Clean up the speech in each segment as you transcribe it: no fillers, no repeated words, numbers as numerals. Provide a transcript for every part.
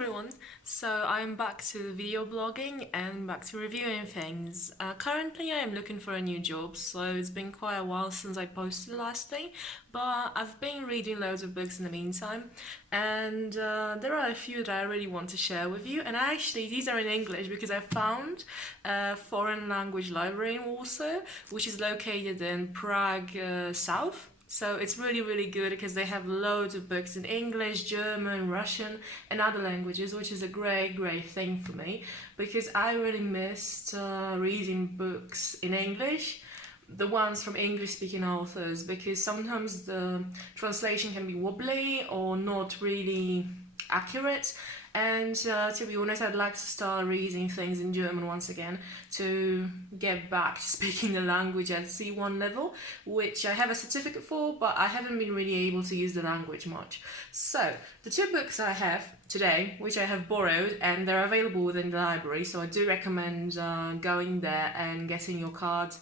everyone, so I'm back to video blogging and back to reviewing things. Currently I am looking for a new job, so it's been quite a while since I posted last thing, but I've been reading loads of books in the meantime, and there are a few that I really want to share with you, and actually these are in English because I found a foreign language library in Warsaw, which is located in Prague South. So it's really good because they have loads of books in English, German, Russian, and other languages, which is a great thing for me because I really missed reading books in English, the ones from English speaking authors, because sometimes the translation can be wobbly or not really accurate. And to be honest, I'd like to start reading things in German once again to get back to speaking the language at C1 level, which I have a certificate for, but I haven't been really able to use the language much. So, the two books I have today, which I have borrowed, and they're available within the library, so I do recommend going there and getting your card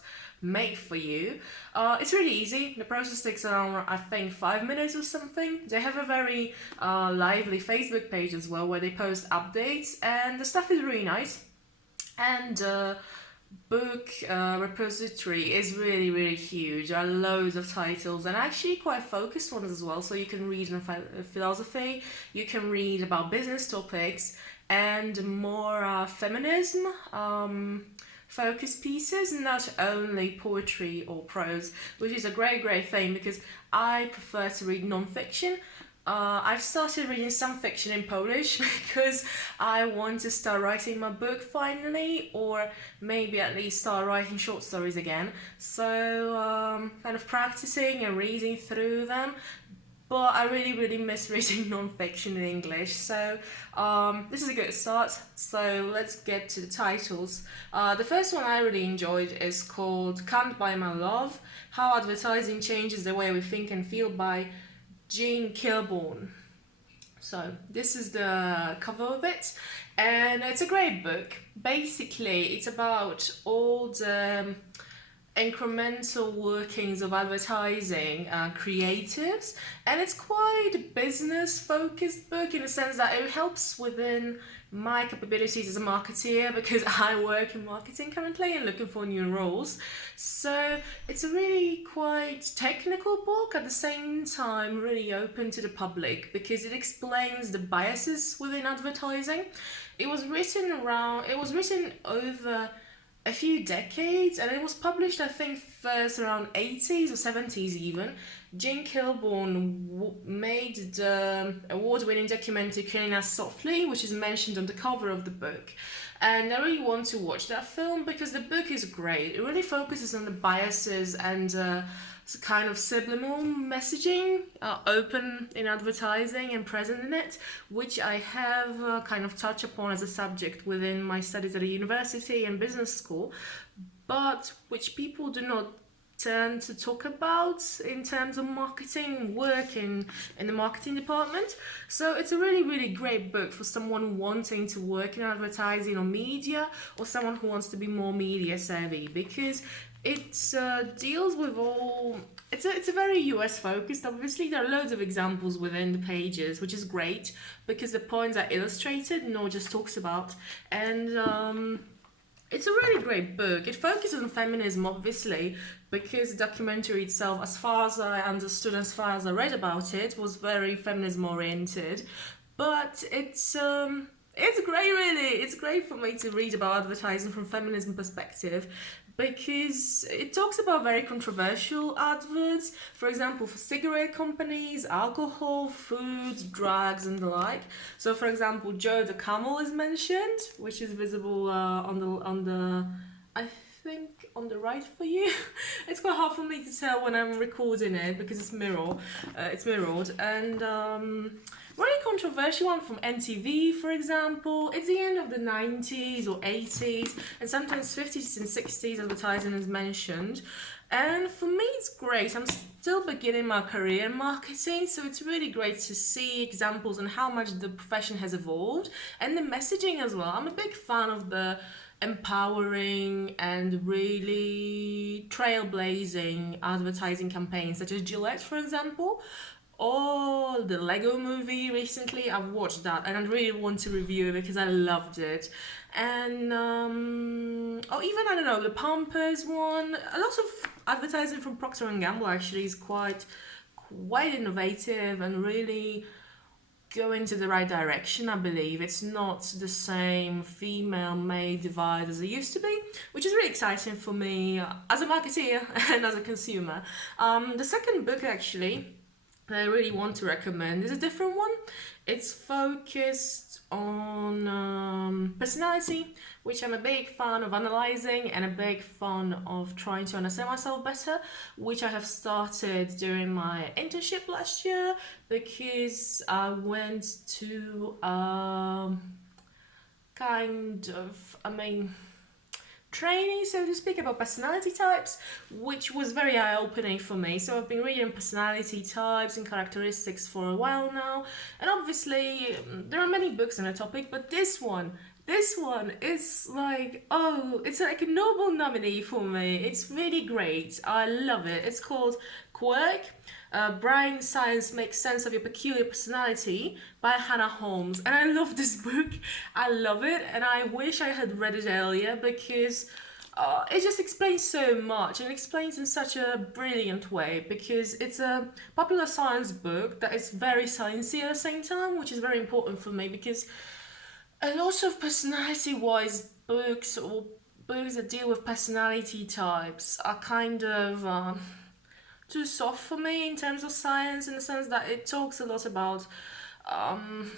made for you. It's really easy. The process takes around, I think, 5 minutes or something. They have a very lively Facebook page as well where they post updates, and the stuff is really nice. And book repository is really huge. There are loads of titles and actually quite focused ones as well. So you can read on philosophy, you can read about business topics, and more feminism. Focus pieces, not only poetry or prose, which is a great thing because I prefer to read non-fiction. I've started reading some fiction in Polish because I want to start writing my book finally, or maybe at least start writing short stories again. So kind of practicing and reading through them. But I really miss reading non-fiction in English, so this is a good start. So let's get to the titles. The first one I really enjoyed is called Can't Buy My Love, How Advertising Changes the Way We Think and Feel by Jean Kilbourne. So this is the cover of it, and it's a great book. Basically, it's about all the incremental workings of advertising creatives, and it's quite a business focused book in the sense that it helps within my capabilities as a marketeer because I work in marketing currently and looking for new roles. So it's a really quite technical book, at the same time really open to the public because it explains the biases within advertising. It was written over a few decades, and it was published, I think, first around 80s or 70s even. Jean Kilbourne made the award-winning documentary Killing Us Softly, which is mentioned on the cover of the book. And I really want to watch that film because the book is great. It really focuses on the biases and kind of subliminal messaging open in advertising and present in it, which I have kind of touched upon as a subject within my studies at a university and business school, but which people do not tend to talk about in terms of marketing work in the marketing department. So it's a really great book for someone wanting to work in advertising or media, or someone who wants to be more media savvy, because it deals with all. It's a very US focused. Obviously, there are loads of examples within the pages, which is great because the points are illustrated, not just talks about. And it's a really great book. It focuses on feminism, obviously, because the documentary itself, as far as I understood, as far as I read about it, was very feminism oriented. But it's great, really. It's great for me to read about advertising from feminism perspective because it talks about very controversial adverts, for example, for cigarette companies, alcohol, foods, drugs, and the like. So, for example, Joe the Camel is mentioned, which is visible on the I think on the right for you. It's quite hard for me to tell when I'm recording it because it's mirrored, and really controversial one from NTV, for example. It's the end of the 90s or 80s, and sometimes 50s and 60s advertising is mentioned. And for me, it's great. I'm still beginning my career in marketing, so it's really great to see examples on how much the profession has evolved and the messaging as well. I'm a big fan of the empowering and really trailblazing advertising campaigns, such as Gillette, for example, or the Lego movie recently. I've watched that and I really want to review it because I loved it. And or even I don't know, the Pampers one. A lot of advertising from Procter and Gamble actually is quite innovative and really go into the right direction. I believe it's not the same female male divide as it used to be, which is really exciting for me as a marketeer and as a consumer. The second book actually that I really want to recommend is a different one. It's focused on personality, which I'm a big fan of analyzing and a big fan of trying to understand myself better, which I have started during my internship last year because I went to training, so to speak, about personality types, which was very eye-opening for me. So I've been reading personality types and characteristics for a while now, and obviously there are many books on the topic, but this one is like, oh, it's like a Nobel nominee for me. It's really great. I love it. It's called Quirk. Brain Science Makes Sense of Your Peculiar Personality by Hannah Holmes. And I love this book. I love it. And I wish I had read it earlier because it just explains so much and explains in such a brilliant way because it's a popular science book that is very sciencey at the same time, which is very important for me because a lot of personality-wise books or books that deal with personality types are kind of too soft for me in terms of science, in the sense that it talks a lot about, um,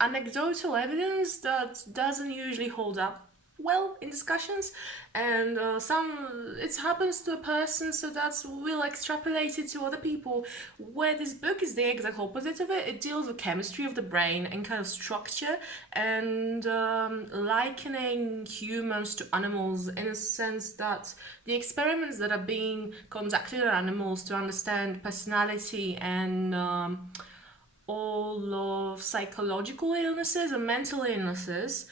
anecdotal evidence that doesn't usually hold up well in discussions, and some it happens to a person, so that's we'll extrapolate it to other people. Where this book is the exact opposite of it. It deals with chemistry of the brain and kind of structure, and likening humans to animals in a sense that the experiments that are being conducted on animals to understand personality and all of psychological illnesses and mental illnesses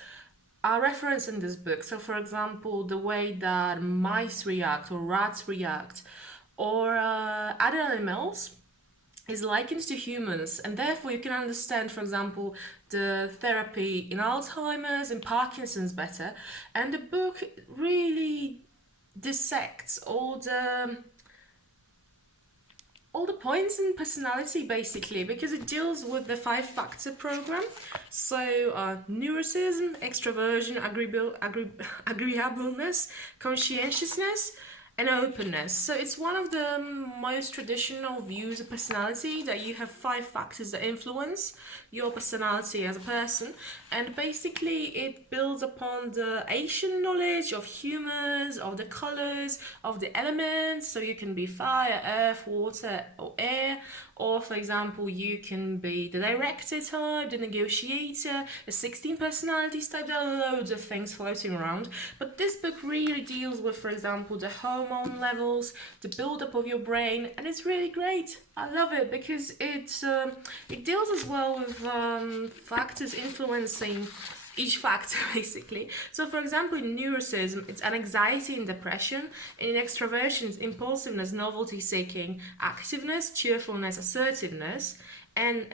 are referenced in this book. So, for example, the way that mice react or rats react or other animals is likened to humans, and therefore you can understand, for example, the therapy in Alzheimer's and Parkinson's better. And the book really dissects all the points in personality basically because it deals with the 5-factor program. So neuroticism, extroversion, agreeableness, conscientiousness, and openness. So it's one of the most traditional views of personality, that you have 5 factors that influence your personality as a person, and basically it builds upon the Asian knowledge of humors, of the colors, of the elements. So you can be fire, earth, water, or air, or for example you can be the director type, the negotiator, a 16 personalities type. There are loads of things floating around, but this book really deals with, for example, the hormone levels, the build-up of your brain, and it's really great. I love it because it deals as well with factors influencing each factor basically. So for example, in neuroticism it's an anxiety and depression, and in extroversion it's impulsiveness, novelty seeking, activeness, cheerfulness, assertiveness, and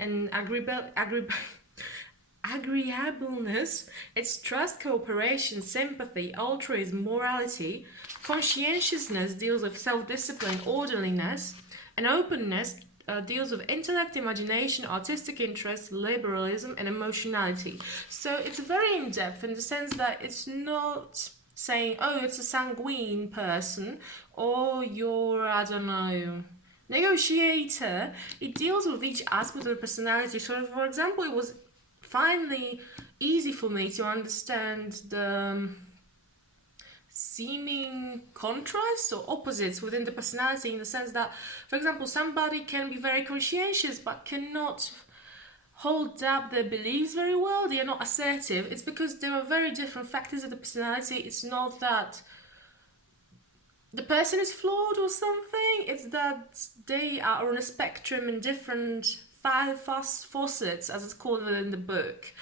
agreeableness, it's trust, cooperation, sympathy, altruism, morality. Conscientiousness deals with self-discipline, orderliness, and openness deals with intellect, imagination, artistic interest, liberalism, and emotionality. So it's very in-depth in the sense that it's not saying, oh, it's a sanguine person, or you're, I don't know, negotiator. It deals with each aspect of the personality. So for example, it was finally easy for me to understand the seeming contrasts or opposites within the personality, in the sense that, for example, somebody can be very conscientious but cannot hold up their beliefs very well. They are not assertive. It's because there are very different factors of the personality. It's not that the person is flawed or something, it's that they are on a spectrum in different facets, as it's called within the book,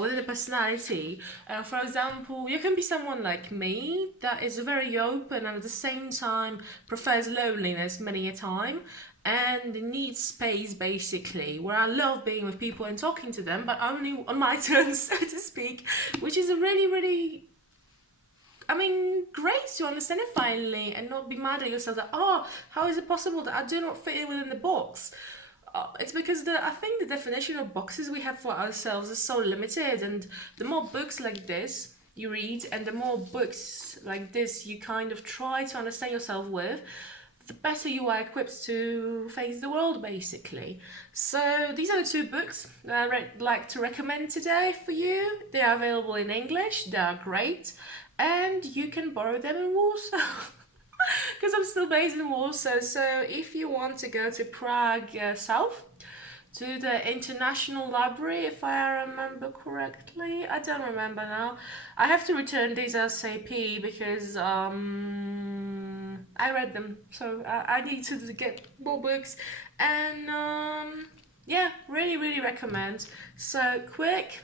within the personality. For example, you can be someone like me that is very open and at the same time prefers loneliness many a time and needs space basically, where I love being with people and talking to them, but only on my terms, so to speak, which is a really, really, I mean, great to understand it finally and not be mad at yourself that, oh, how is it possible that I do not fit in within the box? It's because I think the definition of boxes we have for ourselves is so limited, and the more books like this you read and the more books like this you kind of try to understand yourself with, the better you are equipped to face the world basically. So these are the two books that I'd like to recommend today for you. They are available in English, they are great, and you can borrow them in Warsaw. Because I'm still based in Warsaw, so if you want to go to Prague South, to the International Library, if I remember correctly, I don't remember now. I have to return these ASAP because I read them, so I need to get more books, and yeah, really, really recommend. So Quirk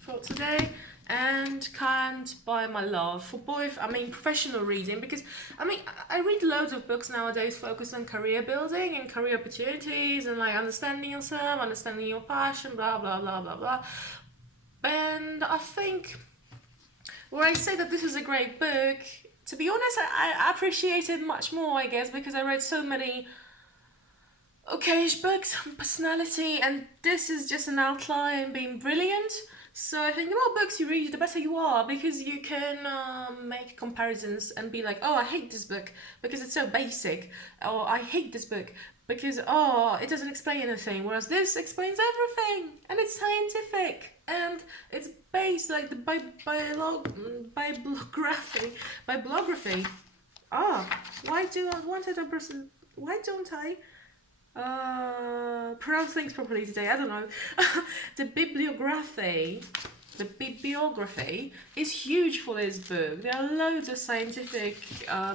for today, and Can't Buy My Love for both, I mean, professional reading, because I mean, I read loads of books nowadays focused on career building and career opportunities and like understanding yourself, understanding your passion, blah blah blah blah blah. And I think where I say that this is a great book, to be honest, I appreciate it much more, I guess, because I read so many okayish books on personality, and this is just an outline being brilliant. So I think the more books you read, the better you are, because you can make comparisons and be like, oh, I hate this book because it's so basic, or I hate this book because, oh, it doesn't explain anything, whereas this explains everything, and it's scientific, and it's based like the bibliography. Ah, why don't I pronounce things properly today? I don't know. the bibliography is huge for this book. There are loads of scientific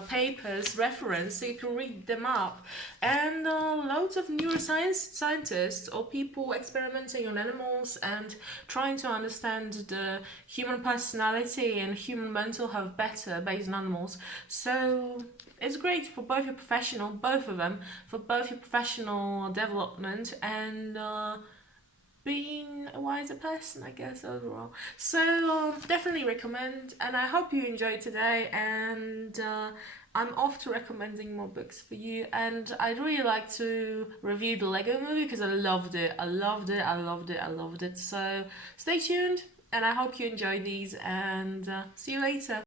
papers referenced, so you can read them up, and loads of scientists or people experimenting on animals and trying to understand the human personality and human mental health better based on animals. So it's great for both your professional, both of them, for both your professional development and being a wiser person, I guess, overall. So definitely recommend, and I hope you enjoyed today, and I'm off to recommending more books for you, and I'd really like to review the Lego movie because I loved it. So stay tuned, and I hope you enjoy these, and see you later.